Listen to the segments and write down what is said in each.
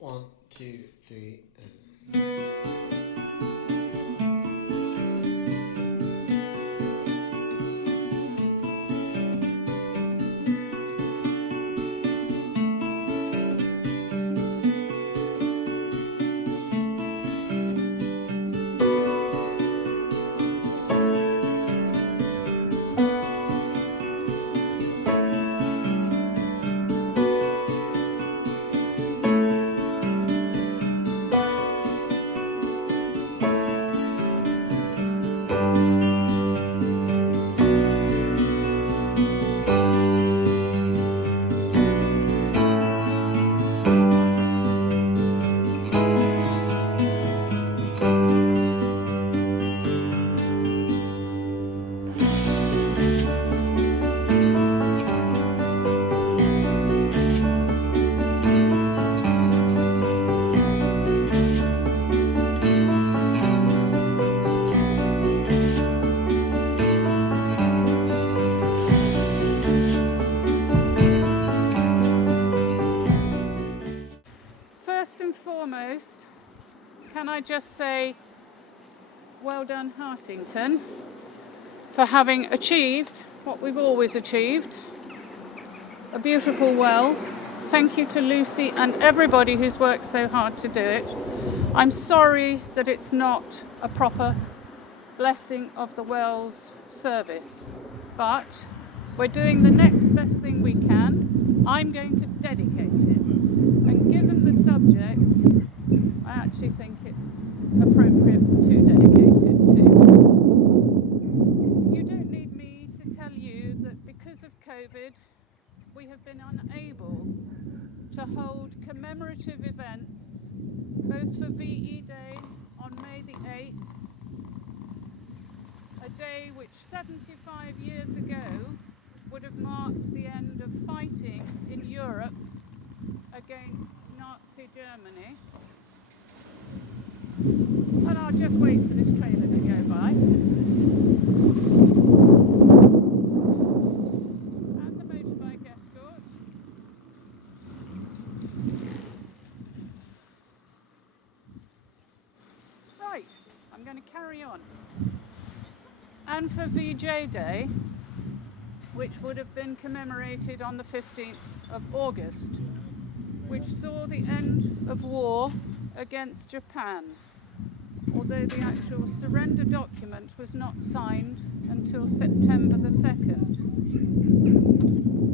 1, 2, 3, and... First and foremost, can I just say well done Hartington for having achieved what we've always achieved, a beautiful well. Thank you to Lucy and everybody who's worked so hard to do it. I'm sorry that it's not a proper blessing of the wells service, but we're doing the next best thing we can. I'm going to dedicate it, and given the subject, I actually think it's appropriate to dedicate it to. You don't need me to tell you that because of COVID, we have been unable to hold commemorative events, both for VE Day on May the 8th, a day which 75 years ago would have marked the end of fighting in Europe against Nazi Germany. And I'll just wait for this trailer to go by. And the motorbike escort. Right, I'm going to carry on. And for VJ Day, which would have been commemorated on the 15th of August, which saw the end of war against Japan, although the actual surrender document was not signed until September the 2nd.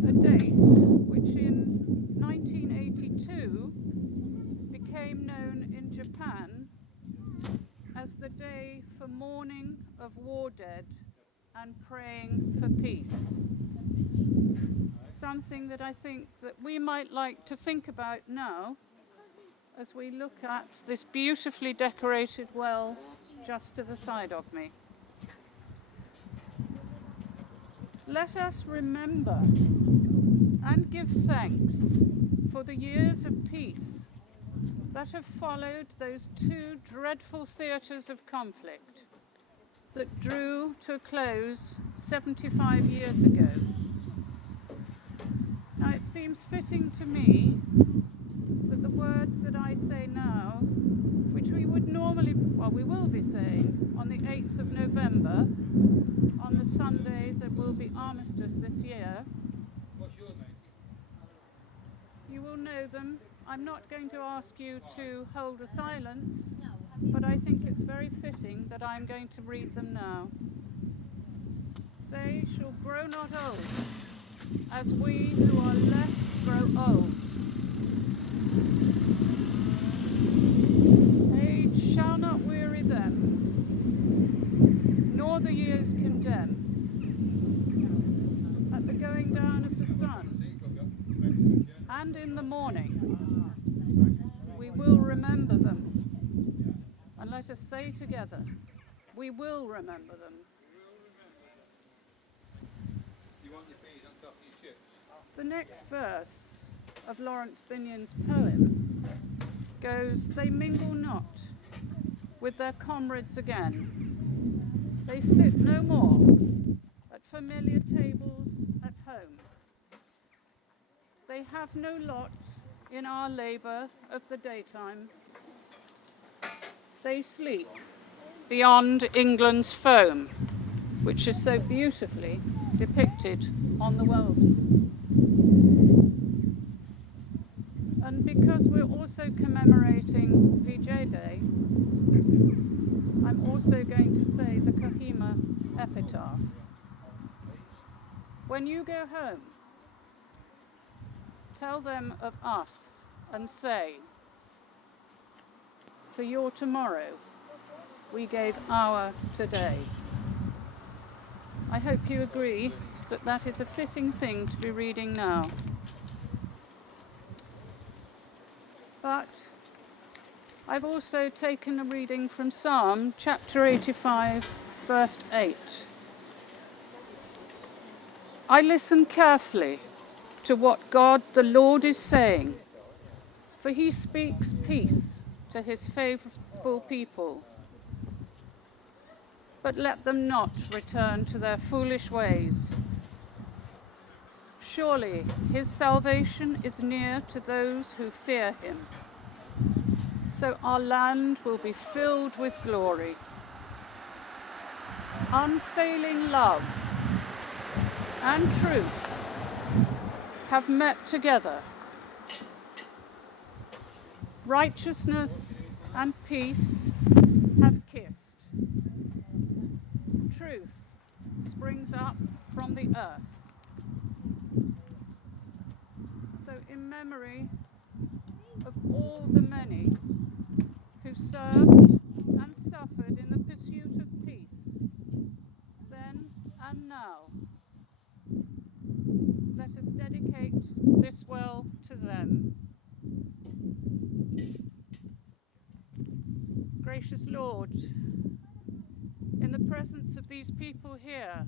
A date which in 1982 became known in Japan as the Day for Mourning of War Dead and Praying for Peace. Something that I think that we might like to think about now as we look at this beautifully decorated well just to the side of me. Let us remember and give thanks for the years of peace that have followed those two dreadful theatres of conflict that drew to a close 75 years ago. Now it seems fitting to me that the words that I say now, which we would normally, well, we will be saying on the 8th of November, on the Sunday that will be armistice this year. What's your name? You will know them. I'm not going to ask you to hold a silence, but I think it's very fitting that I'm going to read them now. They shall grow not old, as we who are left grow old. Age shall not weary them, nor the years condemn. At the going down of the sun, and in the morning, we will remember them. And let us say together, we will remember them. The next verse of Lawrence Binyon's poem goes, they mingle not with their comrades again. They sit no more at familiar tables at home. They have no lot in our labour of the daytime. They sleep beyond England's foam, which is so beautifully depicted on the wells. And because we're also commemorating VJ Day, I'm also going to say the Kohima epitaph. When you go home, tell them of us and say, for your tomorrow, we gave our today. I hope you agree that that is a fitting thing to be reading now. But I've also taken a reading from Psalm chapter 85, verse 8. I listen carefully to what God the Lord is saying, for he speaks peace to his faithful people. But let them not return to their foolish ways. Surely his salvation is near to those who fear him. So our land will be filled with glory. Unfailing love and truth have met together. Righteousness and peace have kissed. Truth springs up from the earth. So in memory of all the many who served and suffered in the pursuit of peace, then and now, let us dedicate this well to them. Gracious Lord, in the presence of these people here,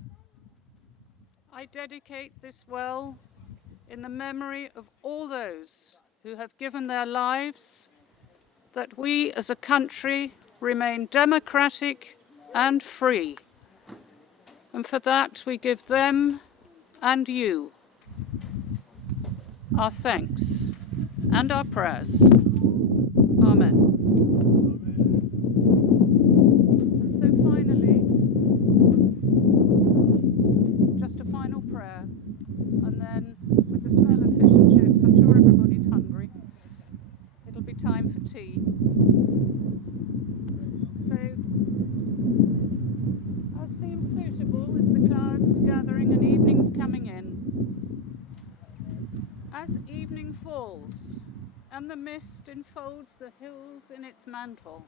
I dedicate this well in the memory of all those who have given their lives, that we as a country remain democratic and free. And for that we give them and you our thanks and our prayers. Amen. And so finally, just a final prayer, and then with the smell of fish and chips, I'm sure everybody's hungry. It'll be time for tea. So, as seems suitable as the clouds gathering and evening's coming in, as evening falls and the mist enfolds the hills in its mantle,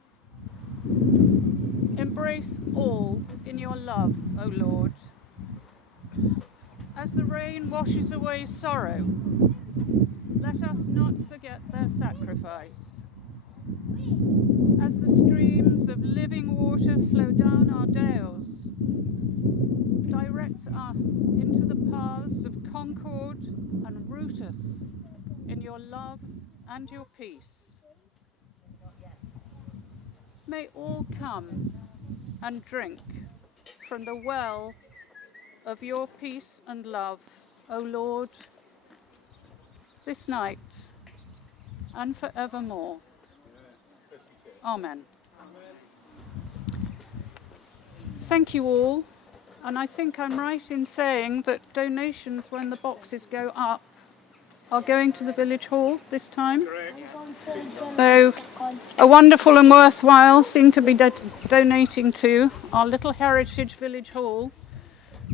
embrace all in your love, O Lord. As the rain washes away sorrow, let us not forget their sacrifice. As the streams of living water flow down our dales, direct us into the paths of concord and root us in your love and your peace. May all come and drink from the well of your peace and love, O Lord, this night and forevermore. Amen. Thank you all, and I think I'm right in saying that donations when the boxes go up are going to the village hall this time. So a wonderful and worthwhile thing to be donating to our little heritage village hall,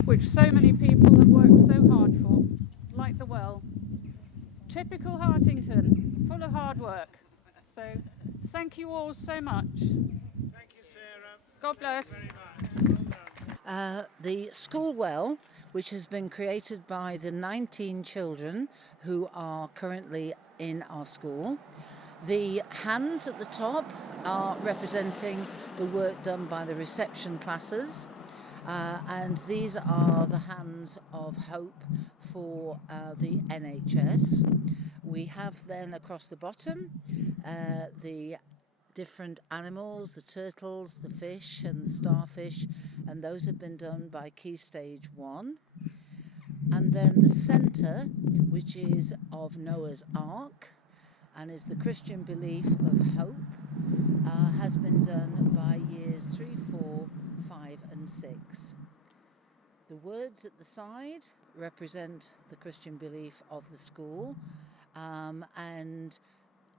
which so many people have worked so hard for, like the well. Typical Hartington, full of hard work. So thank you all so much. Thank you, Sarah. God bless. The school well, which has been created by the 19 children who are currently in our school. The hands at the top are representing the work done by the reception classes, and these are the hands of hope for the NHS. We have then across the bottom the different animals, the turtles, the fish and the starfish, and those have been done by Key Stage 1. And then the centre, which is of Noah's Ark, and is the Christian belief of hope, has been done by years 3, 4, 5 and 6. The words at the side represent the Christian belief of the school, and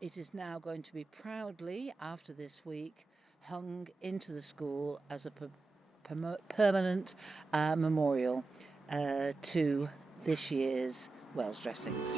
it is now going to be proudly, after this week, hung into the school as a permanent memorial to this year's Welsh dressings.